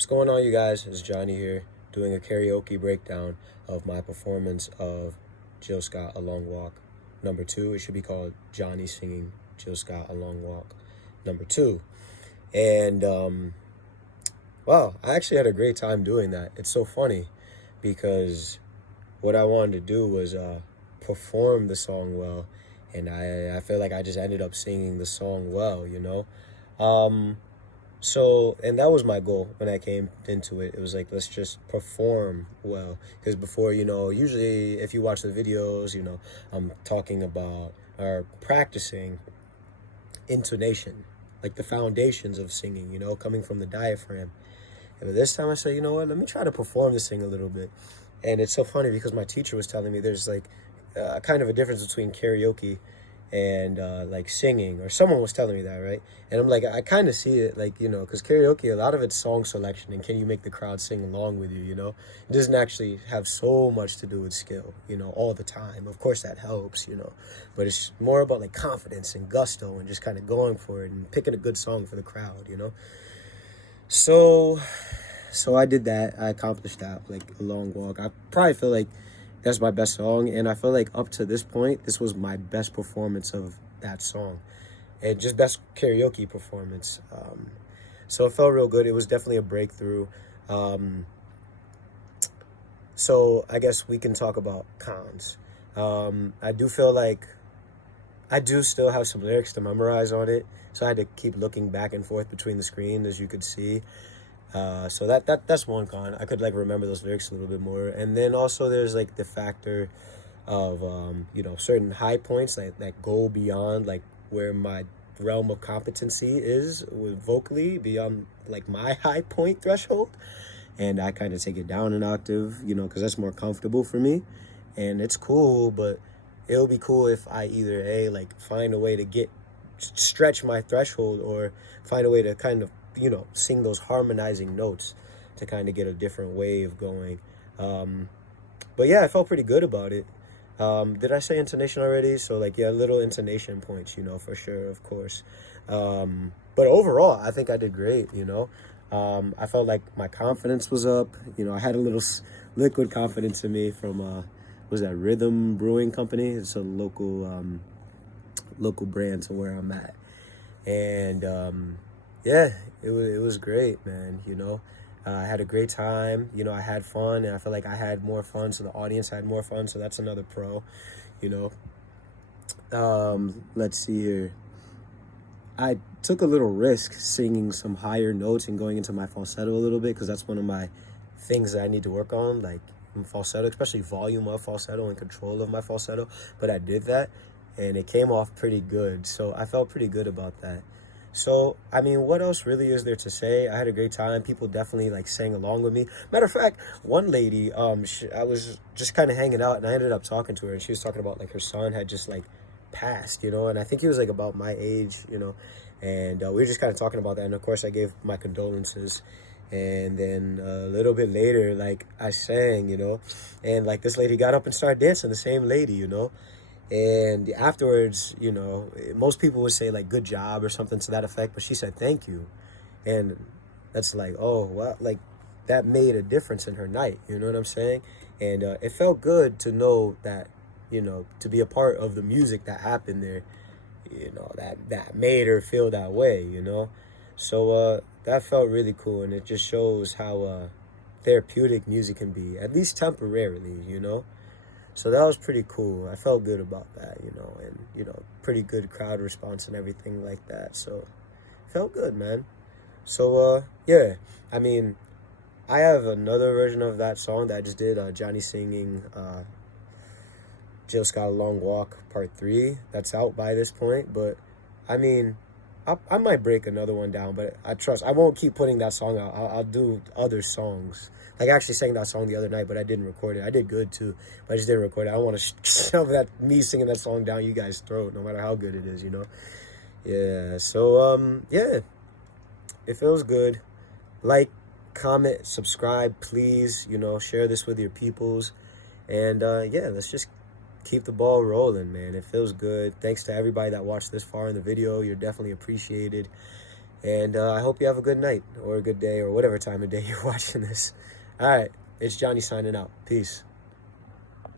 What's going on, you guys? It's Johnny here doing a karaoke breakdown of my performance of Jill Scott A Long Walk number 2. It should be called Johnny Singing Jill Scott A Long Walk number 2. And wow, I actually had a great time doing that. It's so funny because what I wanted to do was perform the song well, and I feel like I just ended up singing the song well, you know. And that was my goal when I came into it. It was like, let's just perform well. Because before, usually if you watch the videos, I'm talking about or practicing intonation, like the foundations of singing, coming from the diaphragm. And this time I said, you know what, let me try to perform this thing a little bit. And it's so funny because my teacher was telling me there's like kind of a difference between karaoke and like singing, or someone was telling me that, right? And I'm like, I kind of see it, like, because karaoke, a lot of it's song selection and can you make the crowd sing along with you, It doesn't actually have so much to do with skill, all the time. Of course that helps, but it's more about like confidence and gusto and just kind of going for it and picking a good song for the crowd. So I did that. I accomplished that, like A Long Walk. I probably feel like that's my best song, and I feel like up to this point, this was my best performance of that song, and just best karaoke performance. So it felt real good. It was definitely a breakthrough. So I guess we can talk about cons. I do feel like I do still have some lyrics to memorize on it, so I had to keep looking back and forth between the screen, as you could see. So that's one con. I could like remember those lyrics a little bit more. And then also there's like the factor of certain high points that go beyond like where my realm of competency is with vocally, beyond like my high point threshold, and I kind of take it down an octave, because that's more comfortable for me. And it's cool, but it'll be cool if I either like find a way to stretch my threshold, or find a way to kind of sing those harmonizing notes to kind of get a different wave going. But yeah, I felt pretty good about it. Did I say intonation already? So like, yeah, little intonation points, for sure, of course. But overall, I think I did great, I felt like my confidence was up. I had a little liquid confidence in me from, was that Rhythm Brewing Company? It's a local brand to where I'm at. And, yeah, it was great, man. I had a great time. I had fun, and I feel like I had more fun, so the audience had more fun. So that's another pro. Let's see here. I took a little risk singing some higher notes and going into my falsetto a little bit, because that's one of my things that I need to work on, like in falsetto, especially volume of falsetto and control of my falsetto. But I did that, and it came off pretty good. So I felt pretty good about that. So, I mean, what else really is there to say? I had a great time. People definitely like sang along with me. Matter of fact, one lady, I was just kind of hanging out, and I ended up talking to her, and she was talking about like her son had just like passed, and I think he was like about my age, and we were just kind of talking about that. And of course I gave my condolences. And then a little bit later, like I sang, and like this lady got up and started dancing, the same lady, And afterwards, most people would say like good job or something to that effect, but she said thank you. And that's like, oh, well, like that made a difference in her night, you know what I'm saying? And it felt good to know that, to be a part of the music that happened there, that made her feel that way, So that felt really cool, and it just shows how therapeutic music can be, at least temporarily, So that was pretty cool. I felt good about that, and, pretty good crowd response and everything like that. So felt good, man. So, yeah, I mean, I have another version of that song that I just did, Johnny Singing Jill Scott A Long Walk Part 3. That's out by this point, but, I mean, I might break another one down, but I won't keep putting that song out. I'll do other songs. Like, I actually sang that song the other night, but I didn't record it. I did good, too, but I just didn't record it. I don't want to shove me singing that song down you guys' throat, no matter how good it is, Yeah, so, yeah, it feels good. Like, comment, subscribe, please, share this with your peoples. And, yeah, let's just keep the ball rolling, man. It feels good. Thanks to everybody that watched this far in the video. You're definitely appreciated. And I hope you have a good night or a good day or whatever time of day you're watching this. All right, it's Johnny signing out. Peace.